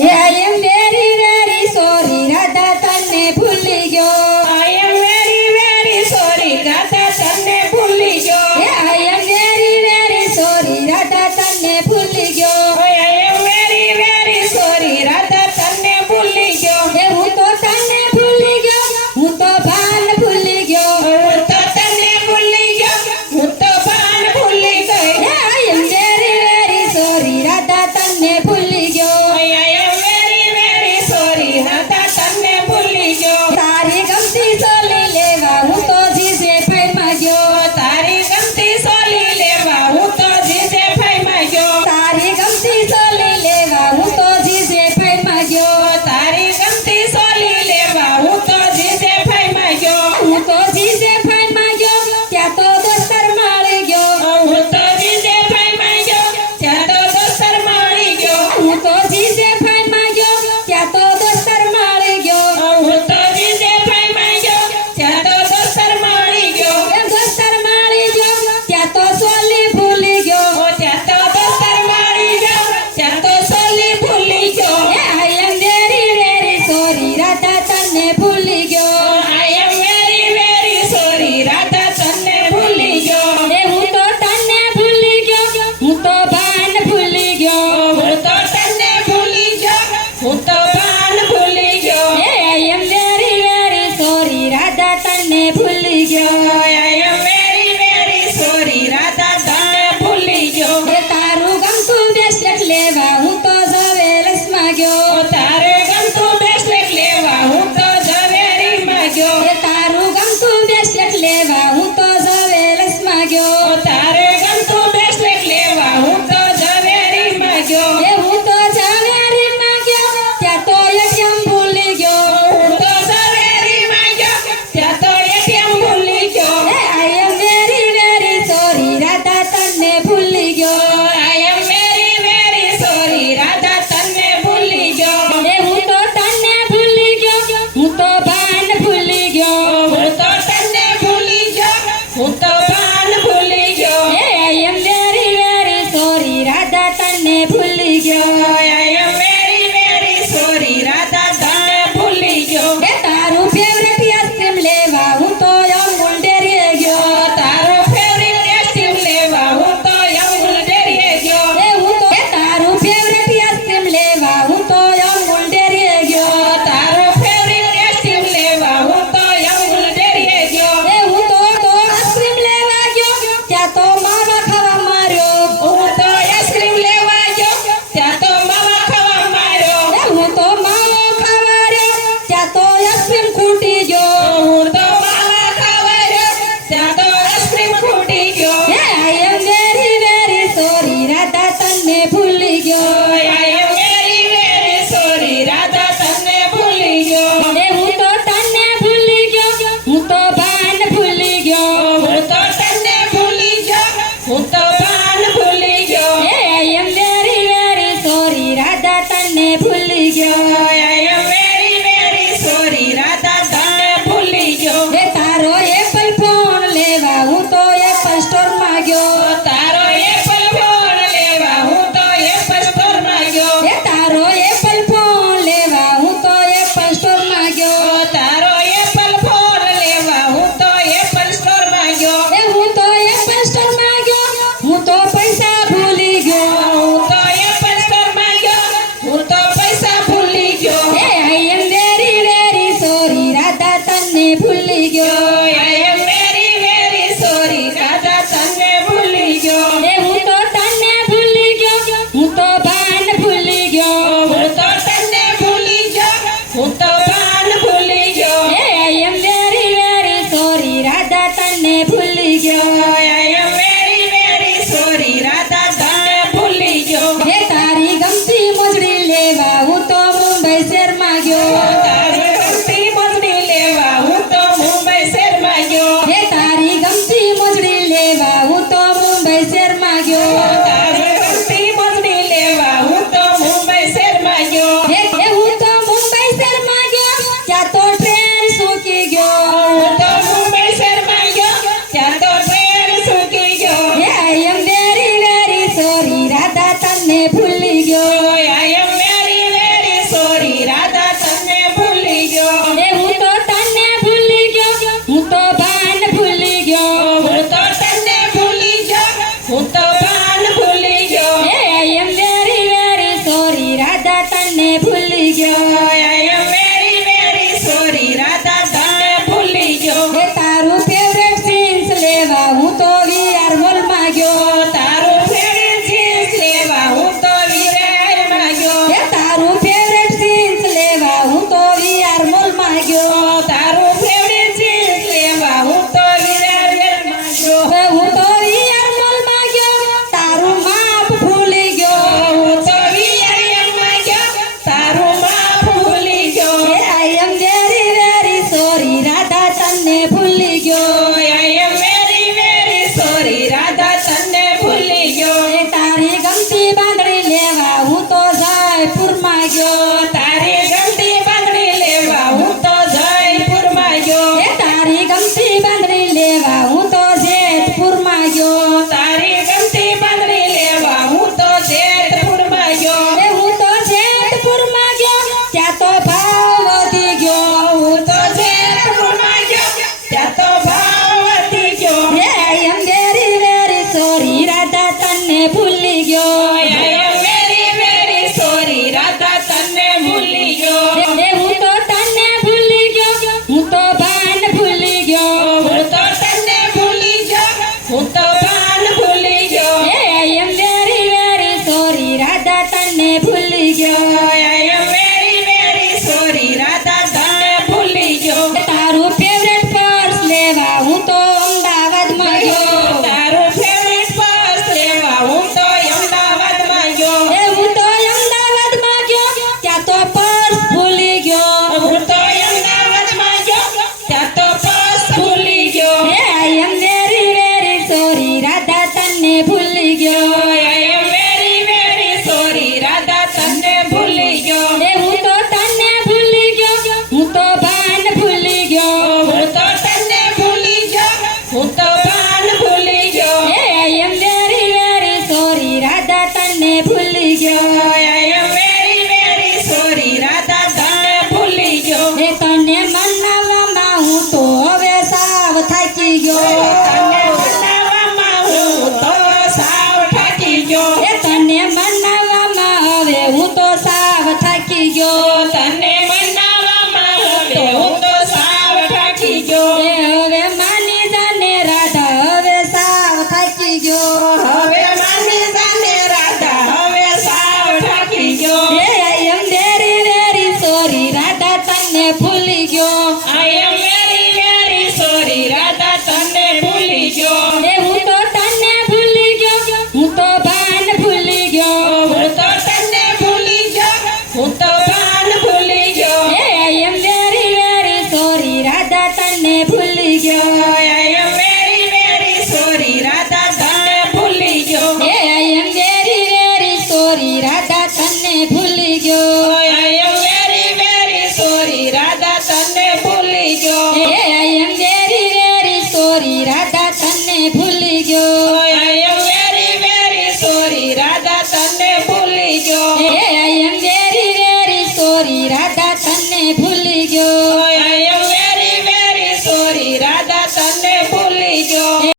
I am very very sorry Radha તને ભૂલી ગયો I am very very sorry Radha તને ભૂલી ગયો I am very very sorry Radha તને ભૂલી ગયો I am very very sorry Radha તને ભૂલી ગયો હું તો તને ભૂલી ગયો હું તો ભાન ભૂલી ગયો હું તો તને ભૂલી ગયો હું તો ભાન ભૂલી ગઈ I am very very sorry Radha તને ભૂલી ગયો I am very very sorry Radha તને ભૂલી ગયો તારી ગમતી સોલી લેવા હું તો જીજે ફાઈમાં ગયો તારી ગમતી સોલી લેવા હું તો જીજે ફાઈમાં ગયો તારી ગમતી સોલી લેવા હું તો જીજે ફાઈમાં ગયો તારી ગમતી સોલી લેવા હું તો જીજે ફાઈમાં ગયો હું તો જીજે ફાઈમાં ગયો ત્યાં તો દોસ્તર મળી ગયો હું તો જીજે ફાઈમાં ગયો ત્યાં તો દોસ્તર મળી ગયો હું તો જીજે ફાઈમાં ગયો ત્યાં તો દોસ્તર મળી ગયો હું તો જીજે ફાઈમાં ગયો ત્યાં તો દોસ્તર મળી ગયો દોસ્તર મળી ગયો ત્યાં તો સોલી ભૂલી ગયો ત્યાં તો દોસ્તર મળી ગયો ત્યાં તો સોલી ભૂલી ગયો I am very very sorry Radha તને ભૂલી ગયો I am very very sorry Radha તને ભૂલી ગયો હું તો તને ભૂલી ગયો હું તો ભાન ભૂલી ગયો હું તો તને ભૂલી ગયો હું તો ભાન ભૂલી ગયો I am very very sorry Radha તને ભૂલી ગયો I am very very sorry Radha તને ભૂલી ગયો તારું ગમતું બ્રેસલેટ લેવા હું તો ઝવેરસમાં ગયો તારે ગમતું બ્રેસલેટ લેવા હું તો ઝવેરીમાં ગયો તારું ગમતું બ્રેસલેટ લેવા હું તો ઝવેરસમાં ગયો તારે ગમતું બ્રેસલેટ લેવા હું તો ઝવેરીમાં ગયો હું તો ઝવેરીમાં ગયો ત્યાં તો એટીએમ ભૂલી ગયો હું તો ઝવેરીમાં ગયો ત્યાં તો એટીએમ ભૂલી ગયો I am very very sorry Radha તને ભૂલી ગયો I am very very sorry Radha તને ભૂલી ગયો હું તો તને ભૂલી ગયો હું તો ભાન ભૂલી ગયો હું તો તને ભૂલી ગયો હું તો ભાન ભૂલી ગયો I am very very sorry Radha તને ભૂલી ગયો I am very very sorry Radha તને ભૂલી ગયો તારું ફેવરેટ આઈસ્ક્રીમ લેવા હું તો અંગુલ ડેરીએ ગયો તારો ફેવરિટ આઈસ્ક્રીમ લેવા હું તો અંગુલ ડેરીએ ગયો હું તો તારું ફેવરેટ આઈસ્ક્રીમ લેવા હું તો અંગુલ ડેરીએ ગયો તારો ફેવરિટ આઈસ્ક્રીમ લેવા હું તો અંગુલ ડેરીએ ગયો હું તો આઈસ્ક્રીમ લેવા ગયો ત્યાં તો માવા ખાવા માર્યો હું તો આઈસ્ક્રીમ લેવા ગયો ત્યાં તો માવા ખાવા માર્યો હું તો માવો ખાવા રહ્યો ત્યાં તો આઈસ્ક્રીમ ખૂટી ગયો હું તો માવા ખાવા ગયો ત્યાં તો આઈસ્ક્રીમ ખૂટી ગયો I am very very sorry Radha તને ભૂલી ગયો I am very very sorry Radha તને ભૂલી ગયો હું તો તને ભૂલી ગયો હું તો ભાન ભૂલી ગયો હું તો તને ભૂલી ગયો હું તો ભાન ભૂલી ગયો I am very very sorry Radha તને ભૂલી ગયો I am very very sorry Radha તને ભૂલી ગયો તારો એપલ ફોન લેવા હું તો એપલ સ્ટોર માં ગયો તારો એપલ ફોન લેવા હું તો એપલ સ્ટોર માં ગયો તારો એપલ ફોન લેવા હું તો એપલ સ્ટોર માં ગયો તારો એપલ ફોન લેવા હું તો એપલ સ્ટોર માં ગયો હું તો એપલ સ્ટોર માં ગયો હું તો પૈસા ભૂલી ગયો હું તો એપલ સ્ટોર માં ગયો હું તો પૈસા ભૂલી ગયો I am very very sorry Radha તને ભૂલી ગયો I am very very sorry Radha તને ભૂલી ગયો હું તો તને ભૂલી ગયો હું તો ભાન ભૂલી ગયો હું તો તને ભૂલી ગયો હું તો ભાન ભૂલી ગયો I am very very sorry Radha તને ભૂલી ગયો I am very very sorry Radha તને ભૂલી ગયો તારી ગમતી મોજડી લેવા હું તો મુંબઈ શહેરમાં ગયો તારી ગમતી મોજડી લેવા હું તો મુંબઈ શહેરમાં ગયો તારી ગમતી મોજડી લેવા હું તો મુંબઈ શહેરમાં ગયો તારી ગમતી મોજડી લેવા હું તો મુંબઈ શહેરમાં ગયો હું તો મુંબઈ શહેરમાં ગયો ત્યાં તો ટ્રેન સૂકી ગયો હું તો મુંબઈ શહેરમાં ગયો ત્યાં તો ટ્રેન ભૂલી ગયો I am very very sorry Radha તને ભૂલી ગયો એ તારી ગમતી બાંધણી લેવા હું તો જયપુરમાં ગયો તારી ગમતી બાંધણી લેવા હું તો જયપુરમાં ગયો એ તારી ગમતી બાંધણી લેવા હું તો જેતપુરમાં ગયો તારી ગમતી બાંધણી લેવા હું તો જેતપુરમાં ગયો એ હું તો જેતપુરમાં ગયો ત્યાં તો ભાવ વધી ગયો હું તો જેતપુરમાં ગયો ત્યાં તો ભાવ વધી ગયો એ I am very very sorry Radha તને ભૂલી ગયો I am very very sorry Radha તને ભૂલી ગયો એ હું તો તને ભૂલી ગયો હું તો ભાન ભૂલી ગયો હું તો તને ભૂલી ગયો હું તો ભાન ભૂલી ગયો એ I am very very sorry Radha તને ભૂલી ગયો I am very very sorry Radha તને ભૂલી ગયો તારું ફેવરેટ પર્સ લેવા હું તો અમદાવાદમાં ગયો તારું ફેવરેટ પર્સ લેવા હું તો અમદાવાદમાં ગયો એ હું તો અમદાવાદમાં ગયો ત્યાં તો પર્સ ભૂલી ગયો હું તો અમદાવાદમાં ગયો ત્યાં તો પર્સ ભૂલી ગયો એ I am very very sorry Radha તને ભૂલી ગયો I am very very sorry Radha તને ભૂલી ગયો એ હું તો તને ભૂલી ગયો હું તો ભાન ભૂલી ગયો હું તો તને ભૂલી ગયો હું તો ભાન ભૂલી ગયો એ I am very very sorry Radha તને ભૂલી ગયો I am very very sorry Radha તને ભૂલી ગયો એ તને મનાવવામાં હું તો હવે સાવ થાકી ગયો તને મનાવવામાં હું તો સાવ થાકી ગયો એ તને મનાવવામાં હવે હું તો સાવ થાકી ગયો તને મનાવવામાં હવે હું તો સાવ થાકી ગયો એ હવે માની જાને રાધા હવે સાવ થાકી ગયો હવે માની જાને રાધા હવે સાવ થાકી ગયો એ I am very very sorry Radha તને ભૂલી ગયો I am very very sorry Radha તને ભૂલી ગયો એ હું તો તને ભૂલી ગયો હું તો ભાન ભૂલી ગયો હું તો તને ભૂલી ગયો હું તો ભાન ભૂલી ગયો એ I am very very sorry Radha તને ભૂલી ગયો I am very very sorry Radha તને ભૂલી ગયો એ I am very very sorry Radha તને ભૂલી ગયો I am very very sorry Radha તને ભૂલી ગયો એ I am very very sorry Radha તને ભૂલી ગયો I am very very sorry Radha તને ભૂલી ગયો એ I am very very sorry Radha તને ભૂલી ગયો I am very very sorry Radha તને ભૂલી ગયો